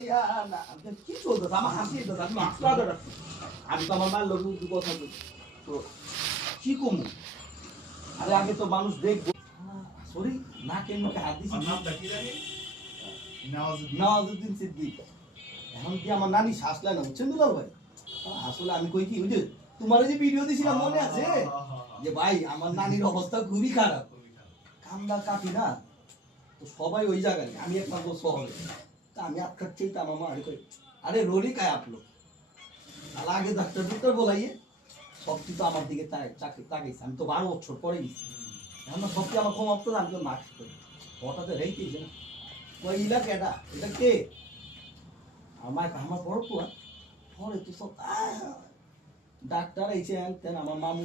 কি চলতেছে আমার হাসি আমি মাস্ক লাগাতে আমি তো আমার মায়ের লোক কথা বলি তো কি কমু আরে আগে তো মানুষ দেখবো সরি নাকে মুখে হাত দিছি নওয়াজুদ্দিন সিদ্দিক এখন কি আমার নানি শ্বাস লায় না বুঝছেন দুলাল ভাই আসলে আমি কই কি বুঝে তোমার যে ভিডিও দিছিলাম মনে আছে যে ভাই আমার নানির অবস্থা খুবই খারাপ কান্দা কাটি না তো সবাই ওই জায়গায় আমি একমাত্র শহরে আমি আপনার চাইতে আমার মা আরে রোলি কায় আপলো তাহলে আগে ডাক্তার বলাইয়ে সবটি তো আমার দিকে তাকাইছে আমি তো 12 বছর পরে গেছি এখন সবটি আমার ক্ষমাপ্ত আমি তো মাস্ক করি হঠাৎ রেখেছে না ওই ইলাকা এটা কে আমার বড় পোয়া পরে তো সব ডাক্তার আইছে আমার মামু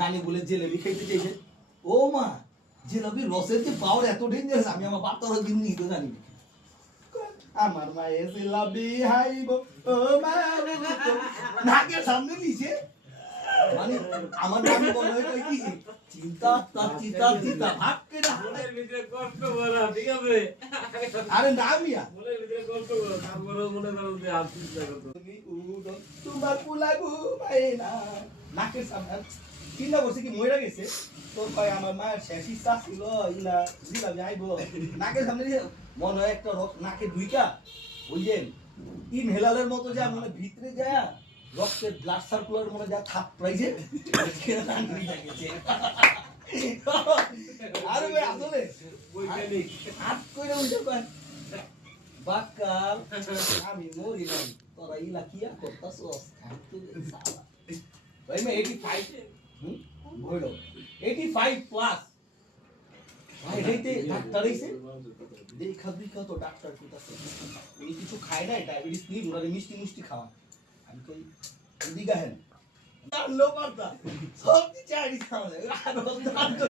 নানি বলে জিলেবি খাইতে চাইছে ও মা জিলেবি রসের যে পাওয়ার এত ডেঞ্জারাস আমি আমার বাচ্চারা দিন নিতে জানি আমার মায়ের জিলাপি হাইব ও মা নাকের সামনে নিছে মানে আমার নাম বলে কই কি চিন্তা ভাবকে না মনের ভিতরে কষ্ট বলা ঠিক আছে আরে না মিয়া মনের ভিতরে কষ্ট বলা তারপরে মনে করো যে আর চিন্তা করতে তুমি উড়ো তোমার পুলাগু ভাই না নাকের সামনে চিন্তা করছে কি মইরা গেছে তোর ভাই আমার মায়ের শেষ ইচ্ছা ছিল ইলা জিলাপি আইব নাকের সামনে মনে হয় একটা নাকে দুইটা ওই যে ইনহেলারের মতো যা মানে ভিতরে যায় রক্তের ব্লাড সার্কুলার মনে যা থাপ প্রাইজে আরে ভাই আসলে বৈজ্ঞানিক হাত কইরা উঠে কয় বাকাল আমি মরি নাই তোরা ইলা কিয়া করতাছস ভাই মে 85 বইলো 85 প্লাস ভাই রেতে ডাক্তার আইছে দেখা তো ডাক্তার কইতাছে উনি কিছু খায় না ডায়াবেটিস নিয়ে ওনারে মিষ্টি খাওয়া আমি কই দিগা হেন লো পারতা সব চাইনিজ খাওয়া